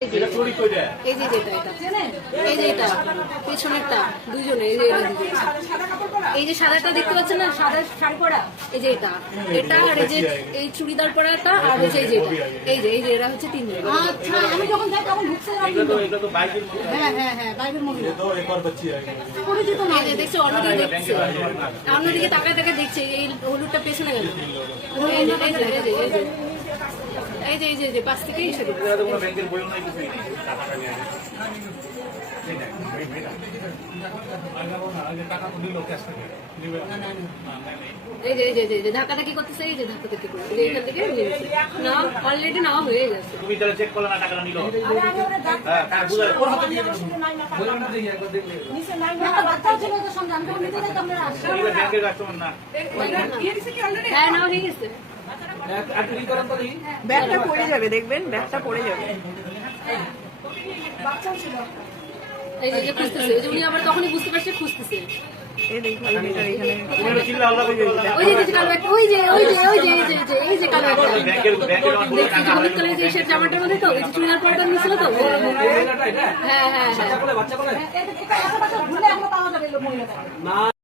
এই যে এটা পেছনেরটা দুইজনে এই যে সাদাটা দেখতে পাচ্ছেন না, সাদা শাড়ি পরা, এই যে এটা আর এই যে এই চুড়িদার পরাটা আর হচ্ছে এই যে এরা হচ্ছে তিনজন। আচ্ছা, আমি যখন যাই তখন ঢুকছে হ্যাঁ বাইরের মহিলা পরিচিত না, দেখছে অন্যদিকে দেখছে, অন্যদিকে তাকায় দেখছে এই হলুদটা পেছনে গেল। এই যে পাশ থেকে এসে ধাক্কাধাক্কি করতেছে, এই যে ধাক্কাধাক্কি করছে এখান থেকে না, অলরেডি নেওয়া হয়ে গেছে। তুমি তাহলে চেক করলে না টাকাটা নিল? হ্যাঁ, নেওয়া হয়ে গেছে। ব্যাগটা পড়ে যাবে, দেখবেন ব্যাগটা পড়ে যাবে। এই যে খুঁজতেছে, উনি আবার তখনই বুঝতে পারছে খুঁজতেছে। এই দেখুন এখানে ওই যে কালো হলুদ কালার যে জামাটার মধ্যে তো চুড়িদার পরাটা নিয়েছিল তো। হ্যাঁ